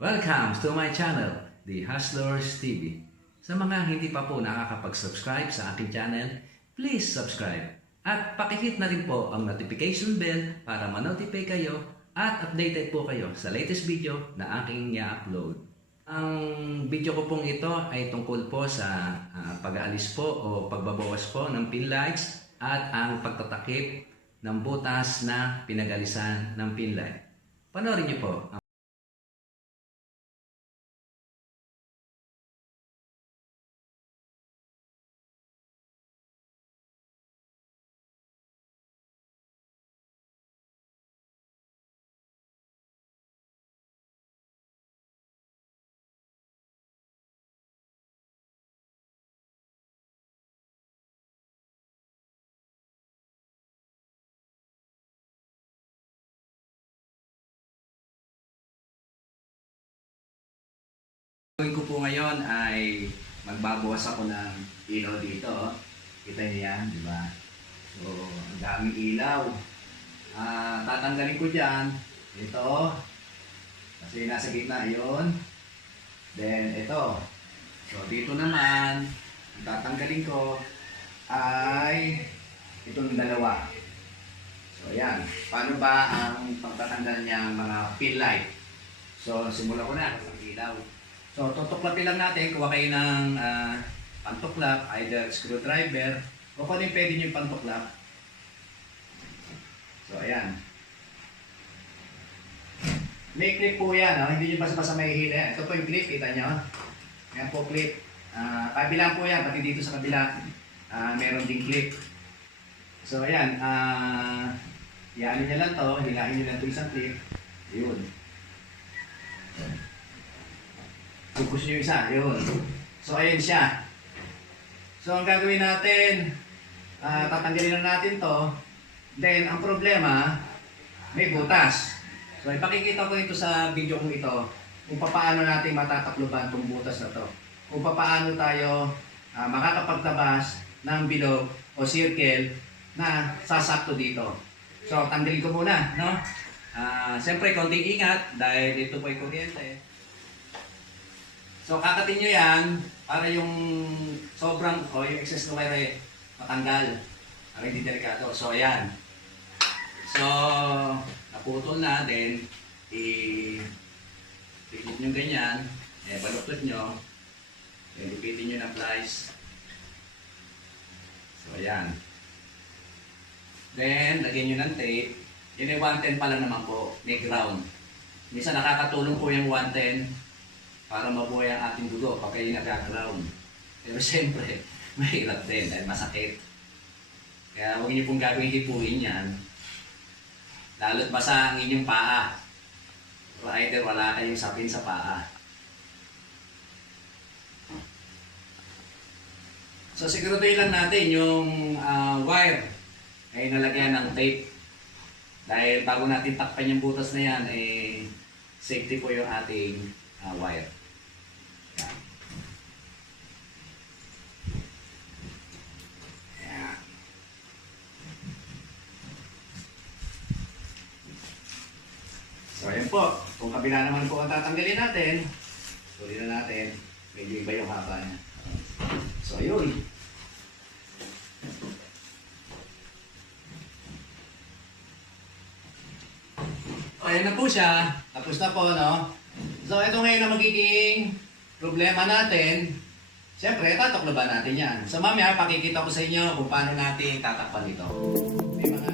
Welcome to my channel, The Hustlers TV. Sa mga hindi pa po nakakapag-subscribe sa aking channel, please subscribe. At pakihit na rin po ang notification bell para ma-notify kayo at updated po kayo sa latest video na aking i-upload. Ang video ko pong ito ay tungkol po sa pag-aalis po o pagbabawas po ng pin lights at ang pagtatakip ng butas na pinag-alisan ng pin light. Panoorin niyo po. Gawin ko po ngayon ay magbabawas ako ng ilaw dito. Kita niyo yan, di ba? So, ang daming ilaw. Tatanggalin ko dyan. Ito. Kasi nasa gitna yun. Then, ito. So, dito naman, ang tatanggalin ko ay itong dalawa. So, ayan. Paano ba ang pagtatanggal niyang mga pin light? So, simulan ko na sa ilaw. So, tutuklapin lang natin. Kuha kayo ng pantuklap, either screwdriver o kung ano yung pwede nyo yung pantuklap. So, ayan. May clip po yan. Hindi nyo basta-basta may hila. Ito po yung clip. Kita nyo. Ayan po clip. Kabilang po yan. Pati dito sa kabila. Meron ding clip. So, ayan. Iyanin nyo lang to. Hilahin nyo lang ito isang clip. Yun. Focus nyo yung isa, yun. So, ayun siya. So, ang gagawin natin, tatanggalin na natin to. Then, ang problema, may butas. So, ipakikita ko ito sa video kong ito, kung paano natin matatakluban itong butas na to. Kung paano tayo makakapagtabas ng bilog o circle na sasakto dito. So, tanggalin ko muna, no? Siyempre, konting ingat dahil dito po ay kuryente. So, kakatin nyo yan para yung sobrang o yung excess na wire matanggal. Para hindi delikado. So, ayan. So, naputol na. Then, i-pilit nyo ganyan. Balutot nyo. Then, ipitin nyo ng plies. So, ayan. Then, lagyan nyo ng tape. Yun ay 110 pa lang naman po. May ground. Minsan nakakatulong po yung 110 para mabuhay ang ating dugo pag kayo nag-ground. Pero siyempre, mahirap din dahil masakit. Kaya huwag niyo pong gagawin hipuin yan. Lalo't basa ang inyong paa. O either wala kayong sapin sa paa. So siguraduhin lang natin yung wire ay nalagyan ng tape. Dahil bago natin takpan yung butas na yan, safety po yung ating wire. So ayan po, kung kabila naman po ang tatanggalin natin, tuloy na natin, medyo iba yung haba niya. So ayun. So ayan na po siya, tapos na po, no? So ito ngayon ang magiging problema natin. Siyempre, tatakloban natin yan. So mamaya, pakikita ko sa inyo kung paano natin tatakpan ito. May mga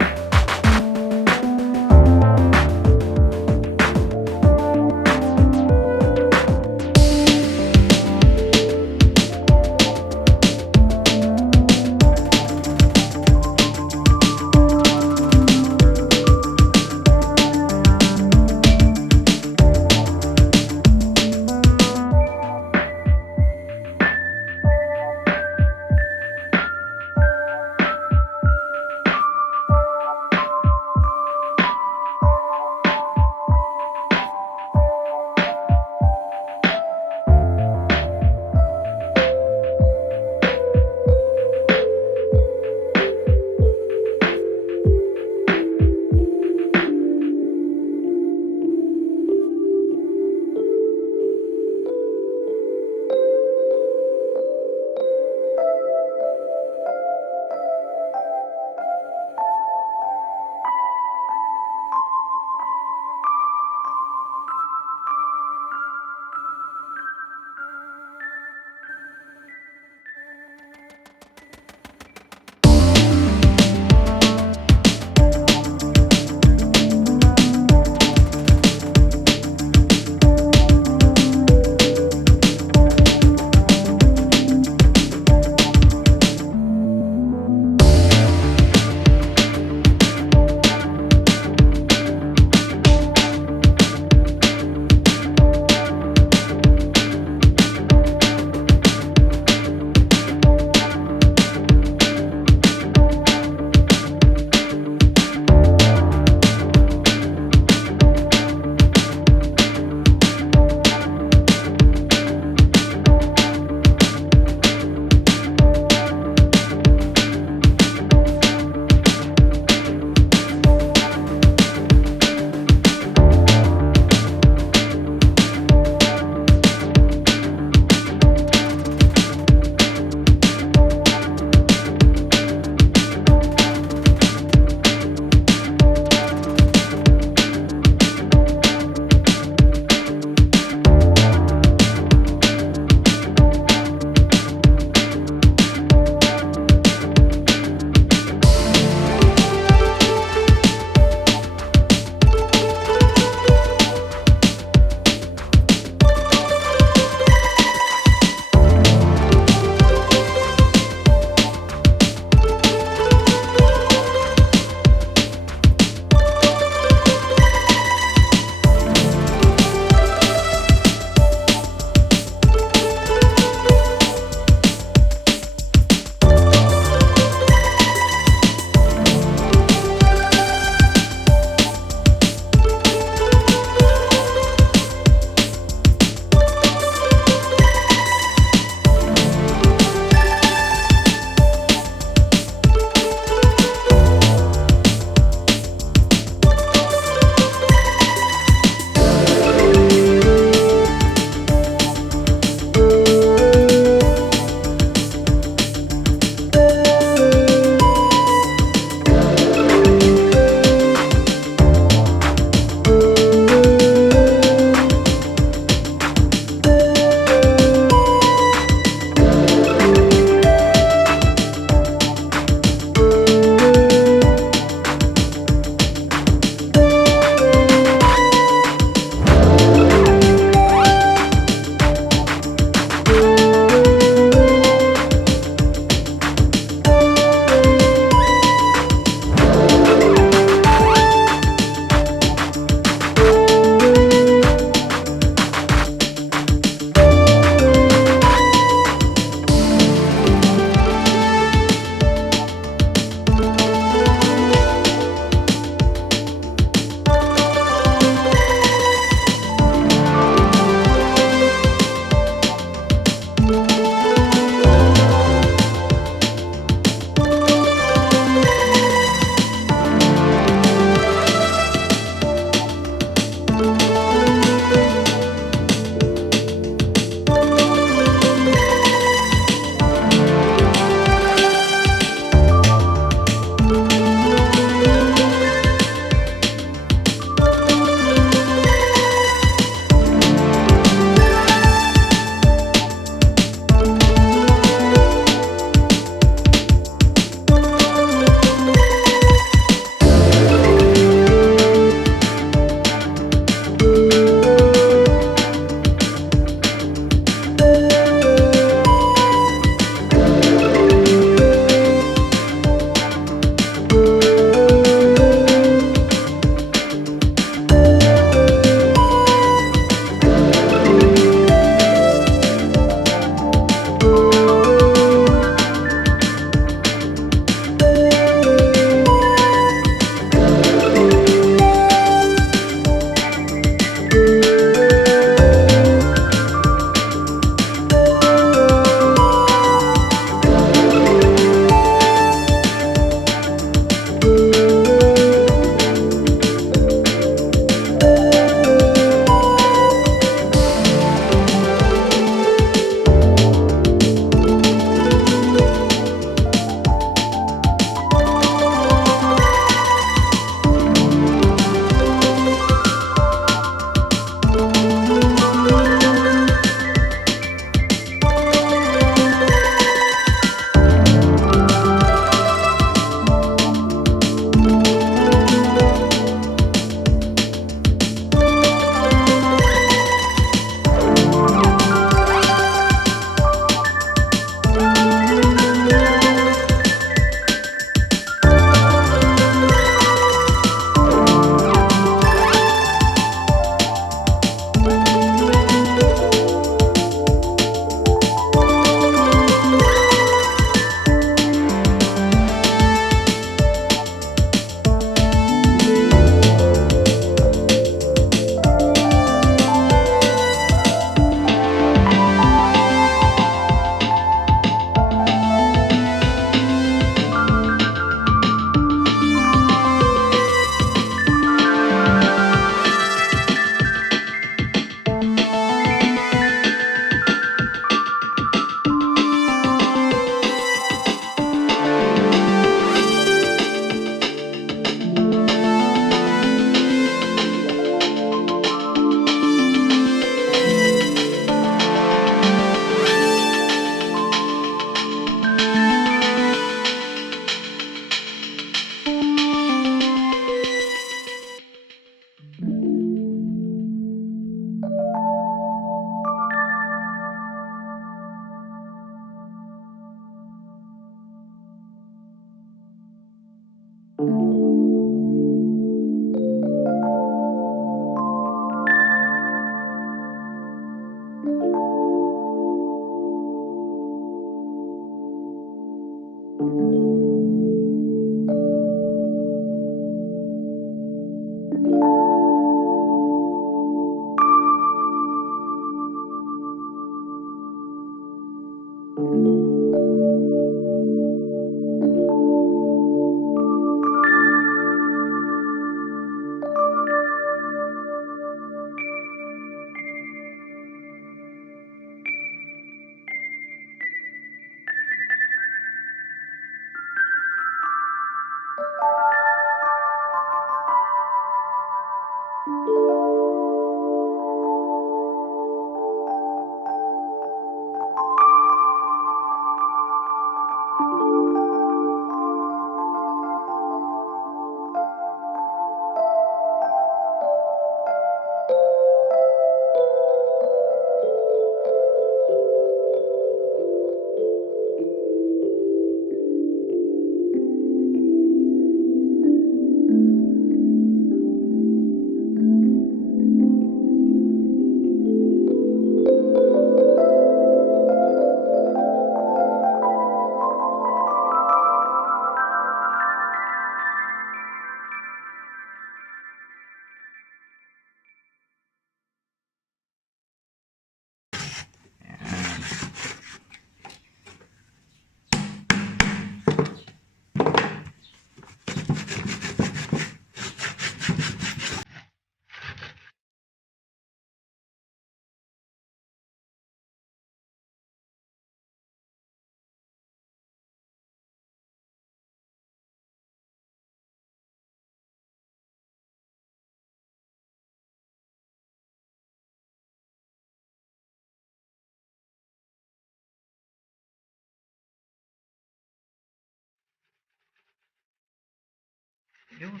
Yun.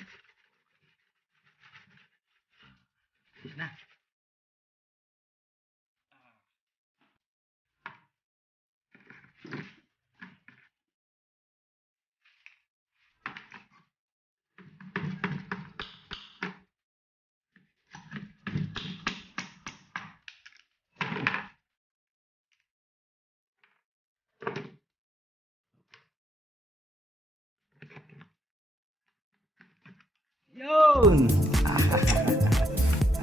Na. Yun!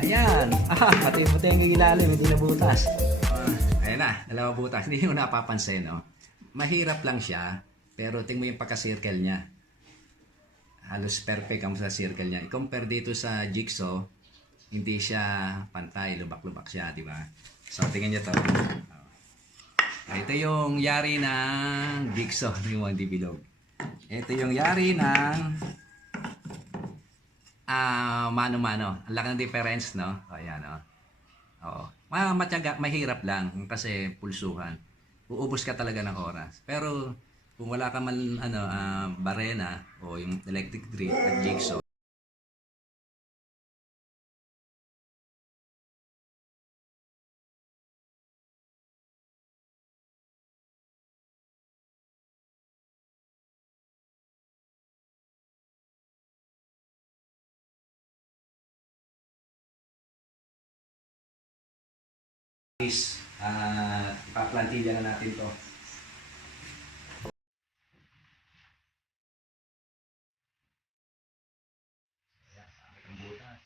Ayan. Pati ang ilalim, hindi nabutas. Ayan na, dalawa butas. Hindi mo napapansin, no? Mahirap lang siya, pero tingnan mo yung pagka-circle niya. Halos perfect ang sa circle niya. I-compare dito sa jigsaw, hindi siya pantay, lubak-lubak siya, di ba? So, tingnan niyo to. Ito yung yari ng jigsaw, yung hindi bilog. Ito yung yari ng mano-mano. Ang laki ng difference, no? O, ayan, no? Oo. Matyaga, mahirap lang kasi pulsuhan. Uubos ka talaga ng oras. Pero kung wala ka man barena o yung electric drill at jigsaw, is ipaplantilla na natin to. Ang butas.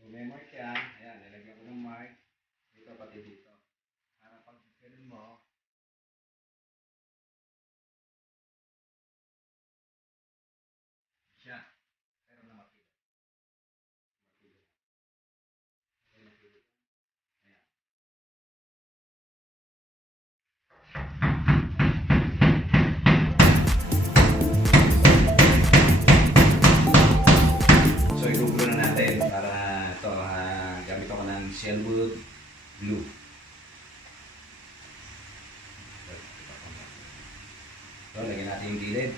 So may mark yan. Ayan, lalagyan ko ng mark. Dito pati dito. Para pag ganun mo, siya. Pero na makita. Makita. Ayan, makita. Ayan. So igugulo na natin para ito, gamit ako ng Shellwood glue. So lagyan natin yung gilid.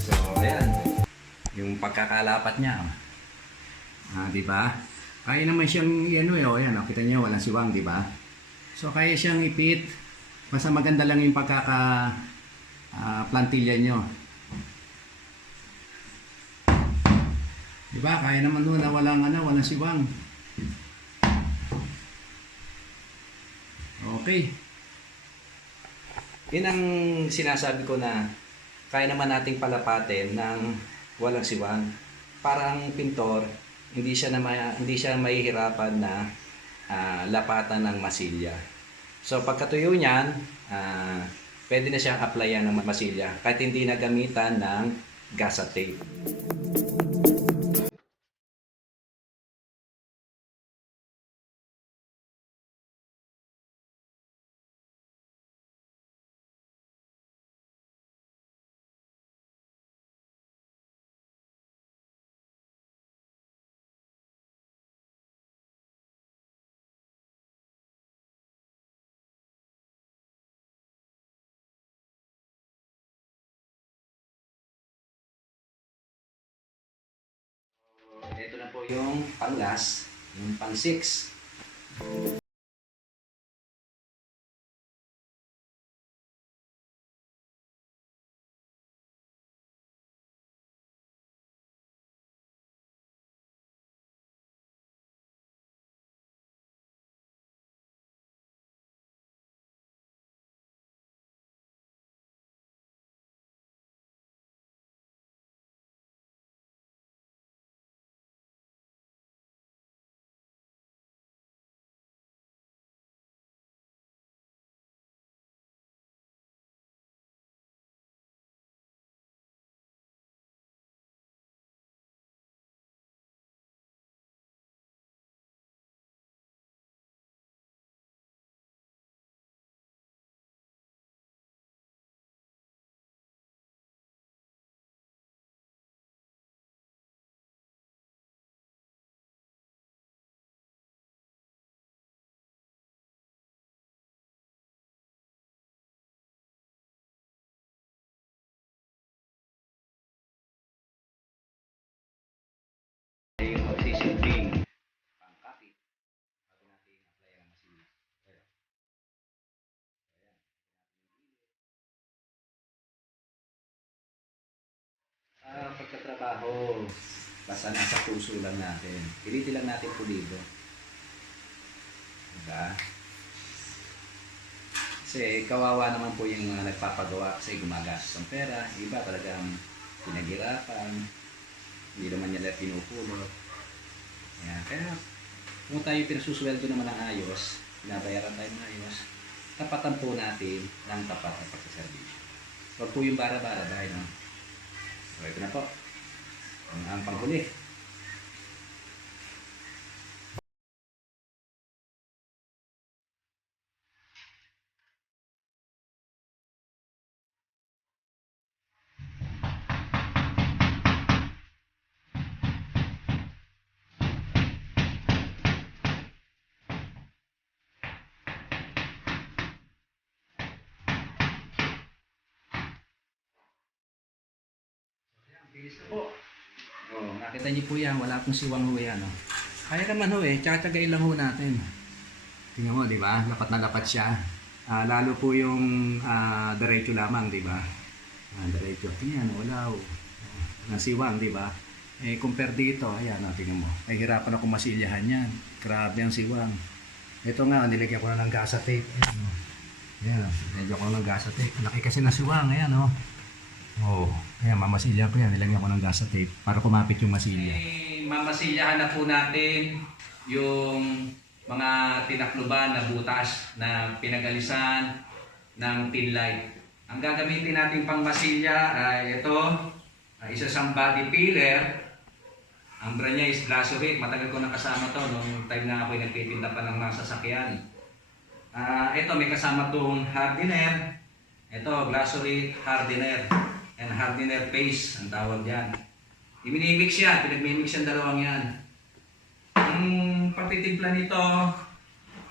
So ayan, yung pagkakalapat niya. Di ba? Kaya naman siyang ayan, kita niyo walang siwang, di ba? So kaya siyang ipit. Basta maganda lang yung pagkaka plantilla nyo. Di ba? Kaya naman doon na walang siwang. Okay. Yun ang sinasabi ko na kaya naman nating palapatin ng walang siwang. Para ang pintor, hindi siya mahihirapan na lapatan ng masilya. So pagkatuyo niyan, pwede na siyang applyan ng masilya kahit hindi na gamitan ng gasa tape. ito na po yung pang-last, yung pang-6. Yung magsisilbing pangkapit bago natin apply ang masilya. Ayan. Pagkatrabaho, basta nasa puso lang natin. Pilitin lang natin pulido. Diba? Kasi kawawa naman po yung mga nagpapagawa kasi gumagastos ng pera. Iba talagang pinaghirapan. Hindi naman nila pinupulot. Ayan. Kaya kung tayo pinasusuweldo naman ng ayos, pinabayaran tayo ng ayos, tapatan po natin ng tapat at pagsaservisyo. Huwag po yung bara-bara dahil no? So ito na po. Ang panghuli. Bilis na po. Oh, nakita niyo po yan, wala pong siwang ho yan. Oh. Kaya naman ho tsaka-tsagain lang ho natin. Tingnan mo, di ba? Lapat na lapat siya. Lalo po yung diretso lamang, di ba? Diretso. Tingnan, wala ho. Nasiwang, di ba? Compare dito, ayan, tingnan mo. Ay, hirapan ako masilyahan yan. Grabe ang siwang. Ito nga, nilagyan ko na ng gasa tape. Ayan, oh. Ayan, nilagyan ko na ng gasa tape. Laki kasi na siwang, ayan, oh. Oh, ayan, mamasilya ko yan. Nilagyan ko ng gasa tape para kumapit yung masilya. Mamasilyahan na po natin yung mga tinakluban na butas na pinagalisan ng pin light. Ang gagamitin natin pang masilya ay ito, isa siyang body peeler. Ang brand niya is Glasurit. Matagal ko na kasama to nung time na ako'y nagtitinda pa ng mga sasakyan. Ito may kasama tong hardener. Ito, Glasurit hardener and hardener paste ang tawag dyan. I-mix yan, pinag-mix yung dalawang yan. Ang pagtitimpla nito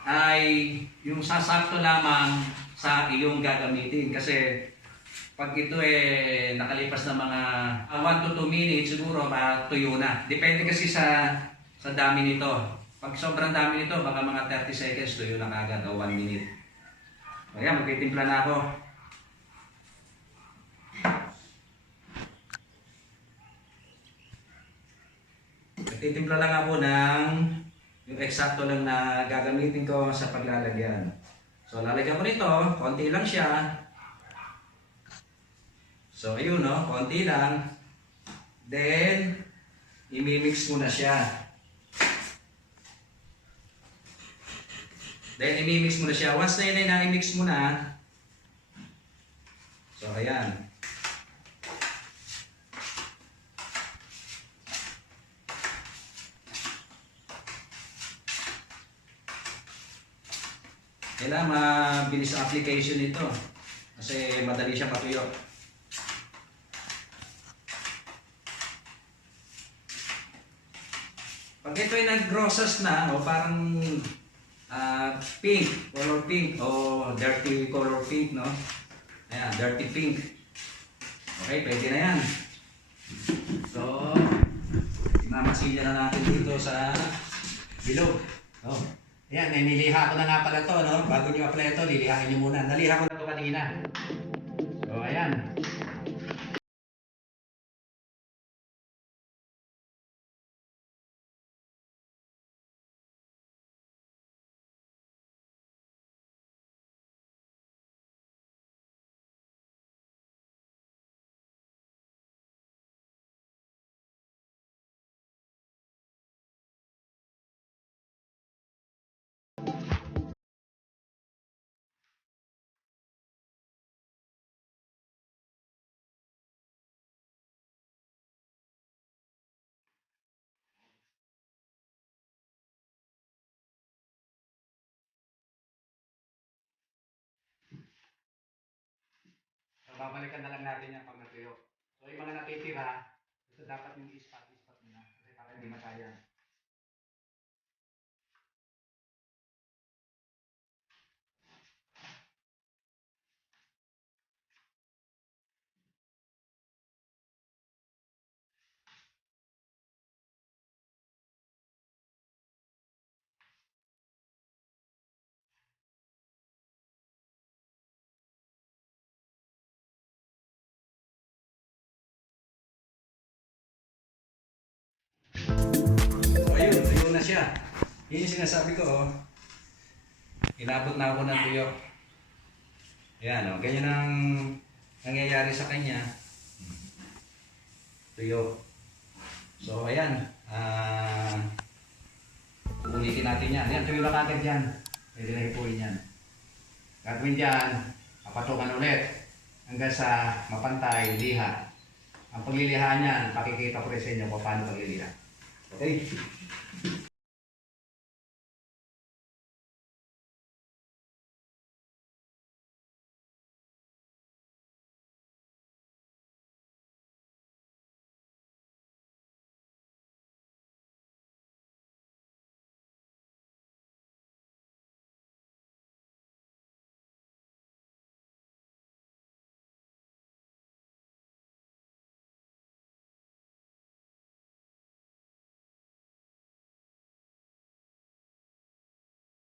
ay yung sasakto lamang sa iyong gagamitin kasi pag ito nakalipas na mga 1 to 2 minutes siguro tuyo na. Depende kasi sa dami nito. Pag sobrang dami nito baka mga 30 seconds tuyo na kagad o 1 minute. Ayan, magtitimpla na ako. Nagtitimpla lang ako ng yung eksakto lang na gagamitin ko sa paglalagyan. So lalagyan ko nito, konti lang siya. So ayun no, konti lang. Then i-mix mo na siya. Then i-mix mo na siya. Once na i-mix mo na. So ayan. Kailangan mabilis ang application nito kasi madali siya matuyo. Pag ito ay nag-rosas na o parang pink, color pink o dirty color pink, no? Ayan, dirty pink. Okay, pwede na yan. So, Mamasilya na natin dito sa bilog. Oh. Ayan, niliha ko na nga pala to, no? Bago nyo apply ito, lilihain nyo muna. Naliha ko na ito kanina. So, ayan. So, babalikan na lang natin yan pag natuyo. So, yung mga natitira, ito dapat yung ispat-ispat nila. Kasi para hindi masayang. So, ayun, tuyo na siya. Yun yung sinasabi ko, oh. Inabot na ako ng tuyo. Ayan, oh. Ganyan ang nangyayari sa kanya. Tuyo. So, ayan. Ulitin natin yan. Ayan, tuyo na kagad yan. Pwede na hipuin yan. Gagawin dyan, papatukan ulit. Hanggang sa mapantay, liha. Ang pagliliha niyan, pakikita ko rin sa inyo kung paano pagliliha. Okay?